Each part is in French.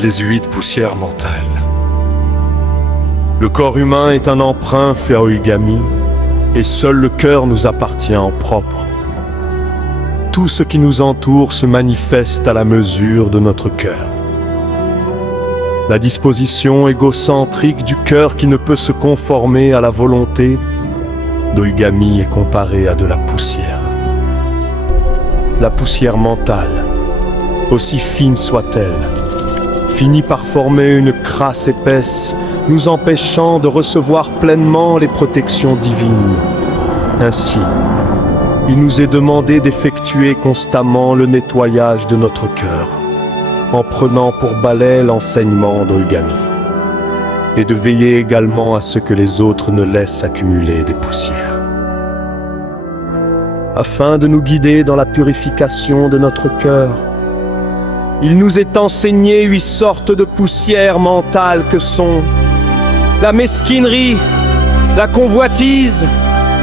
Les 8 poussières mentales. Le corps humain est un emprunt fait à origami, et seul le cœur nous appartient en propre. Tout ce qui nous entoure se manifeste à la mesure de notre cœur. La disposition égocentrique du cœur qui ne peut se conformer à la volonté d'origami est comparée à de la poussière. La poussière mentale, aussi fine soit-elle, finit par former une crasse épaisse, nous empêchant de recevoir pleinement les protections divines. Ainsi, il nous est demandé d'effectuer constamment le nettoyage de notre cœur, en prenant pour balai l'enseignement d'origami, et de veiller également à ce que les autres ne laissent accumuler des poussières. Afin de nous guider dans la purification de notre cœur, il nous est enseigné 8 sortes de poussières mentales que sont la mesquinerie, la convoitise,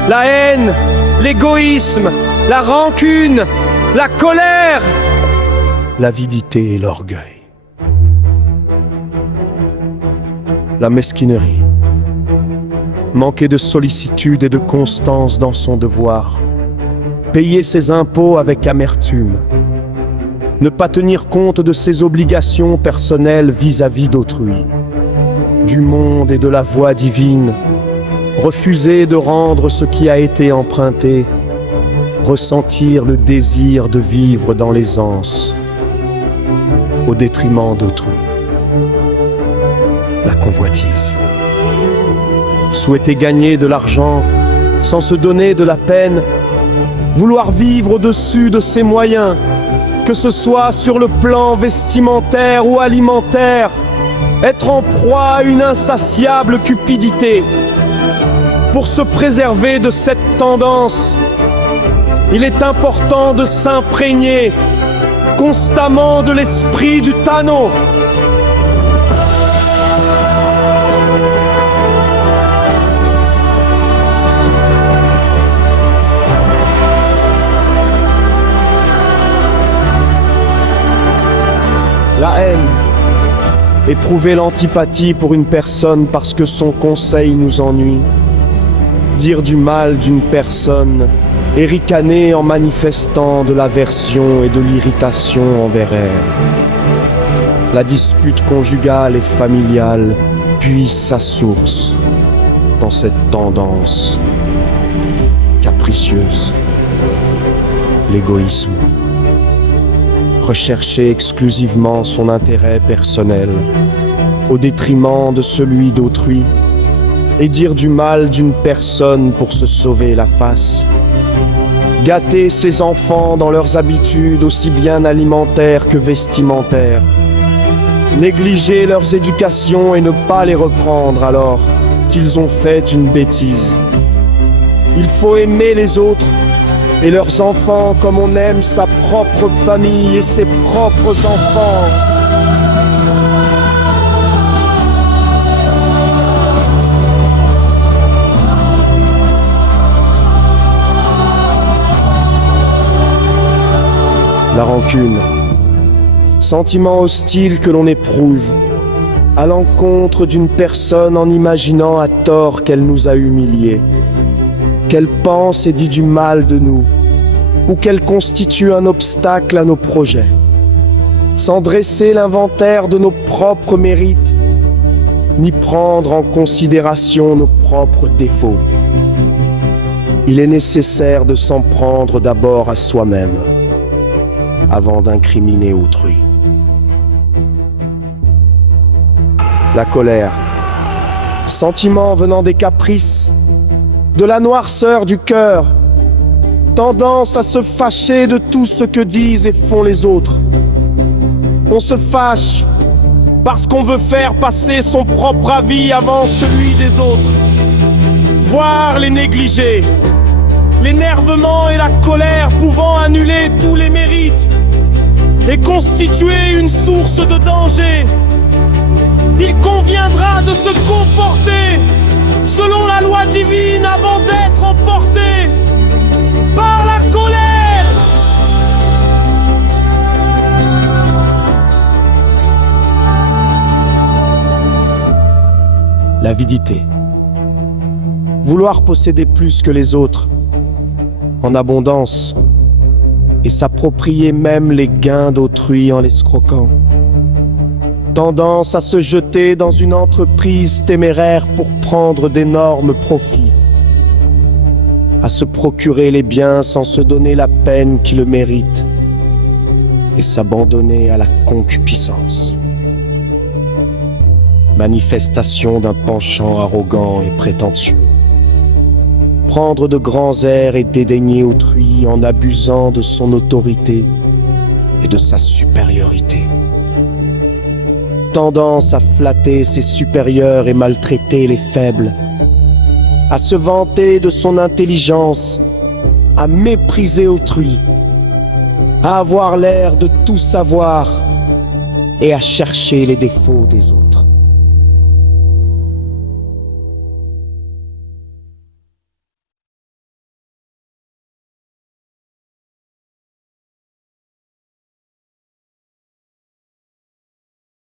la haine, l'égoïsme, la rancune, la colère, l'avidité et l'orgueil. La mesquinerie, manquer de sollicitude et de constance dans son devoir, payer ses impôts avec amertume, ne pas tenir compte de ses obligations personnelles vis-à-vis d'autrui, du monde et de la voie divine, refuser de rendre ce qui a été emprunté, ressentir le désir de vivre dans l'aisance, au détriment d'autrui. La convoitise, souhaiter gagner de l'argent sans se donner de la peine, vouloir vivre au-dessus de ses moyens, que ce soit sur le plan vestimentaire ou alimentaire, être en proie à une insatiable cupidité. Pour se préserver de cette tendance, il est important de s'imprégner constamment de l'esprit du Tano. La haine, éprouver l'antipathie pour une personne parce que son conseil nous ennuie, dire du mal d'une personne et ricaner en manifestant de l'aversion et de l'irritation envers elle. La dispute conjugale et familiale puise sa source dans cette tendance capricieuse. L'égoïsme, rechercher exclusivement son intérêt personnel au détriment de celui d'autrui et dire du mal d'une personne pour se sauver la face. Gâter ses enfants dans leurs habitudes aussi bien alimentaires que vestimentaires. Négliger leurs éducations et ne pas les reprendre alors qu'ils ont fait une bêtise. Il faut aimer les autres et leurs enfants comme on aime sa propre famille et ses propres enfants. La rancune, sentiment hostile que l'on éprouve à l'encontre d'une personne en imaginant à tort qu'elle nous a humiliés, qu'elle pense et dit du mal de nous, ou qu'elle constitue un obstacle à nos projets, sans dresser l'inventaire de nos propres mérites, ni prendre en considération nos propres défauts. Il est nécessaire de s'en prendre d'abord à soi-même, avant d'incriminer autrui. La colère, sentiment venant des caprices, de la noirceur du cœur, tendance à se fâcher de tout ce que disent et font les autres. On se fâche parce qu'on veut faire passer son propre avis avant celui des autres, voire les négliger. L'énervement et la colère pouvant annuler tous les mérites et constituer une source de danger. Il conviendra de se comporter selon la loi divine avant d'être emporté par la colère. l'avidité. Vouloir posséder plus que les autres, en abondance, et s'approprier même les gains d'autrui en l'escroquant. Tendance à se jeter dans une entreprise téméraire pour prendre d'énormes profits, à se procurer les biens sans se donner la peine qui le mérite, et s'abandonner à la concupiscence. Manifestation d'un penchant arrogant et prétentieux. Prendre de grands airs et dédaigner autrui en abusant de son autorité et de sa supériorité. Tendance à flatter ses supérieurs et maltraiter les faibles, à se vanter de son intelligence, à mépriser autrui, à avoir l'air de tout savoir et à chercher les défauts des autres.